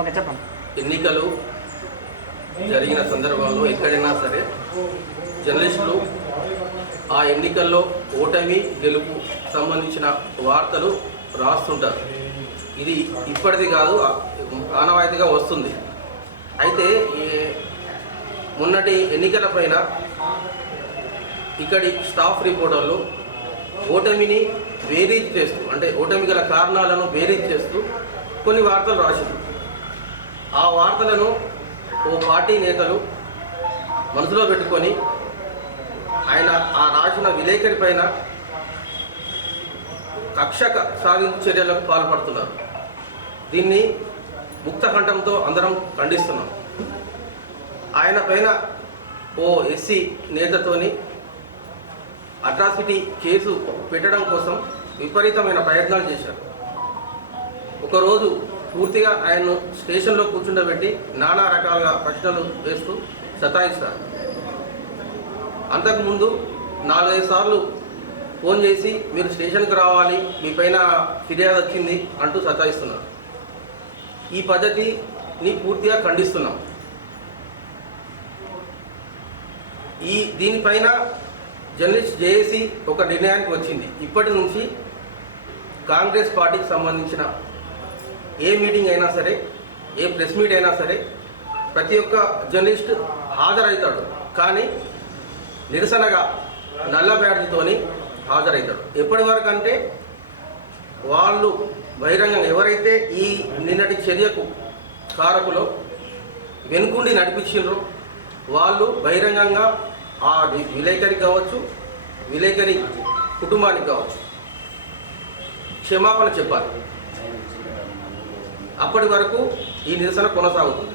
Okay చెప్పండి. ఎన్నికలు జరిగిన సందర్భంలో ఎక్కడైనా సరే జర్నలిస్టులు ఆ ఎన్నికల్లో ఓటమి గెలుపు సంబంధించిన వార్తలు రాస్తుంటారు. ఇది ఇప్పటిది కాదు ఆనవాయితీగా వస్తుంది. అయితే ఈ మొన్నటి ఎన్నికల పైన ఇక్కడి స్టాఫ్ రిపోర్టర్లు ఓటమిని బేరీజ్ చేస్తూ అంటే ఓటమి గల కారణాలను బేరీజ్ చేస్తూ కొన్ని వార్తలు రాసింది ఆ వార్తలను ఓ పార్టీ నేతలు మనసులో పెట్టుకొని ఆయన ఆ రాసిన విలేకరి పైన కక్షక సాధింపు చర్యలకు పాల్పడుతున్నారు. దీన్ని ముక్తకంఠంతో అందరం ఖండిస్తున్నాం. ఆయన పైన ఓ ఎస్సీ నేతతోని అట్రాసిటీ కేసు పెట్టడం కోసం విపరీతమైన ప్రయత్నాలు చేశారు. ఒకరోజు పూర్తిగా ఆయన్ను స్టేషన్లో కూర్చుండబెట్టి నానా రకాలుగా ప్రశ్నలు వేస్తూ సతాయిస్తారు. అంతకుముందు నాలుగైదు సార్లు ఫోన్ చేసి మీరు స్టేషన్కి రావాలి మీ పైన ఫిర్యాదు వచ్చింది అంటూ సతాయిస్తున్నారు. ఈ పద్ధతిని పూర్తిగా ఖండిస్తున్నాం. ఈ దీనిపైన జర్నలిస్ట్ జేఏసీ ఒక నిర్ణయానికి వచ్చింది. ఇప్పటి నుంచి కాంగ్రెస్ పార్టీకి సంబంధించిన ఏ మీటింగ్ అయినా సరే ఏ ప్రెస్ మీట్ అయినా సరే ప్రతి ఒక్క జర్నలిస్ట్ హాజరవుతాడు. కానీ నిరసనగా నల్ల బ్యాడ్జ్తోని హాజరవుతాడు. ఎప్పటి వరకు అంటే వాళ్ళు బహిరంగంగా ఎవరైతే ఈ నిన్నటి చర్యకు కారకులో వెనుకుండి నడిపించారో వాళ్ళు బహిరంగంగా ఆ విలేకరికి కావచ్చు విలేకరి కుటుంబానికి కావచ్చు క్షమాపణ చెప్పాలి. అప్పటి వరకు ఈ నిరసన కొనసాగుతుంది.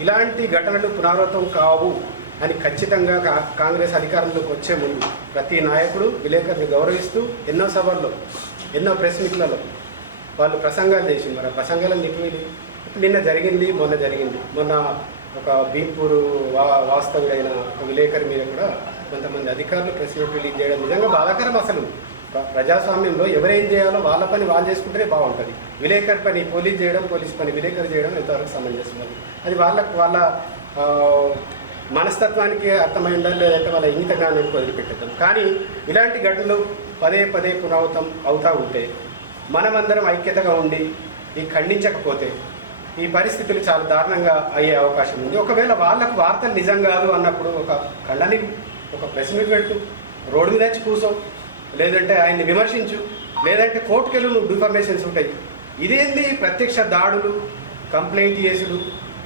ఇలాంటి ఘటనలు పునరావృతం కావు అని ఖచ్చితంగా కా- కాంగ్రెస్ అధికారంలోకి వచ్చే ముందు ప్రతి నాయకుడు విలేకరుని గౌరవిస్తూ ఎన్నో సభల్లో ఎన్నో ప్రెస్ మీట్లలో వాళ్ళు ప్రసంగాలు చేసి మరి ఆ నిపుణులు నిన్న జరిగింది మొన్న జరిగింది. మొన్న ఒక భీంపూరు వా వాస్తవుడైన ఒక విలేకరి మీద కూడా కొంతమంది అధికారులు ప్రెస్ మీట్ రిలీజ్ చేయడం నిజంగా బాధాకరం అసలు. ప్రజాస్వామ్యంలో ఎవరేం చేయాలో వాళ్ళ పని వాళ్ళు చేసుకుంటేనే బాగుంటుంది. విలేకరి పని పోలీస్ చేయడం పోలీస్ పని విలేకరి చేయడం ఎంతవరకు సమంజసం అది అది వాళ్ళ వాళ్ళ మనస్తత్వానికి అర్థమై ఉండాలి లేదంటే వాళ్ళ ఇంగిత జ్ఞానానికి వదిలిపెట్టేద్దాం. కానీ ఇలాంటి ఘటనలు పదే పదే పునరావృతం అవుతూ ఉంటే మనమందరం ఐక్యతగా ఉండి ఈ ఖండించకపోతే ఈ పరిస్థితులు చాలా దారుణంగా అయ్యే అవకాశం ఉంది. ఒకవేళ వాళ్ళకు వార్తలు నిజం కాదు అన్నప్పుడు ఒక కళ్ళని ఒక ప్రెస్ మీట్ పెట్టు రోడ్డు మీద కూర్చో లేదంటే ఆయన్ని విమర్శించు లేదంటే కోర్టుకెళ్ళు నువ్వు డిఫర్మేషన్స్ ఉంటాయి. ఇదేంది? ప్రత్యక్ష దాడులు కంప్లైంట్ చేసుడు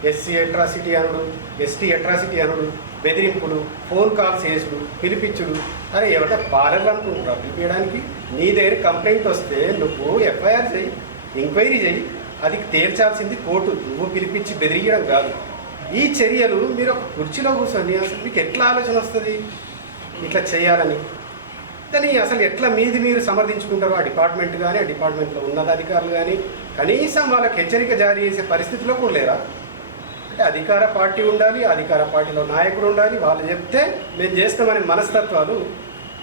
ఎస్సీ అట్రాసిటీ అనుడు ఎస్టీ అట్రాసిటీ అనుడు బెదిరింపులు ఫోన్ కాల్స్ చేసుడు పిలిపించుడు. అరే ఏమంటే పాలర్లు అనుకుంటున్నా పిలిపించడానికి నీ దగ్గర కంప్లైంట్ వస్తే నువ్వు ఎఫ్ఐఆర్ చేయి ఎంక్వైరీ చేయి అది తేల్చాల్సింది కోర్టు. నువ్వు పిలిపించి బెదిరియడం కాదు. ఈ చర్యలు మీరు ఒక కుర్చీలో కూర్చొని అసలు మీకు ఎట్లా ఆలోచన వస్తుంది? ఇట్లా చేయాలని. కానీ అసలు ఎట్లా మీది మీరు సమర్థించుకుంటారో ఆ డిపార్ట్మెంట్ కానీ ఆ డిపార్ట్మెంట్లో ఉన్నతాధికారులు కానీ కనీసం వాళ్ళకి హెచ్చరిక జారీ చేసే పరిస్థితిలో కూడా లేరా? అంటే అధికార పార్టీ ఉండాలి అధికార పార్టీలో నాయకుడు ఉండాలి వాళ్ళు చెప్తే మేము చేస్తామనే మనస్తత్వాలు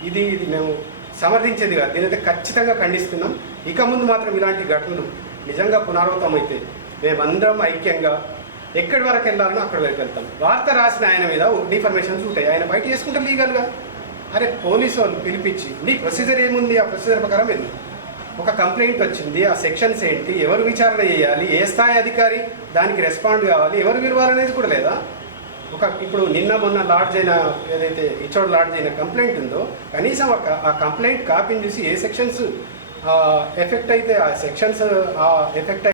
ఇది ఇది మేము సమర్థించేది కాదు. దీనైతే ఖచ్చితంగా ఖండిస్తున్నాం. ఇక ముందు మాత్రం ఇలాంటి ఘటనలు నిజంగా పునరావృతం అయితే మేమందరం ఐక్యంగా ఎక్కడి వరకు వెళ్ళాలనో అక్కడి వరకు వెళ్తాం. వార్త రాసిన ఆయన మీద డిఫర్మేషన్స్ ఉంటాయి. ఆయన బయట చేసుకుంటారు లీగల్గా. అరే పోలీసు వాళ్ళు పిలిపించి నీ ప్రొసీజర్ ఏముంది? ఆ ప్రొసీజర్ ప్రకారం వెళ్ళి. ఒక కంప్లైంట్ వచ్చింది ఆ సెక్షన్స్ ఏంటి ఎవరు విచారణ చేయాలి ఏ స్థాయి అధికారి దానికి రెస్పాండ్ కావాలి ఎవరు విరవాలనేది కూడా లేదా? ఒక ఇప్పుడు నిన్న మొన్న లాడ్జ్ అయిన ఏదైతే ఇచ్చోడు లాడ్జ్ అయిన కంప్లైంట్ ఉందో కనీసం ఒక ఆ కంప్లైంట్ కాపీని చూసి ఏ సెక్షన్స్ ఎఫెక్ట్ అయితే ఆ సెక్షన్స్ ఎఫెక్ట్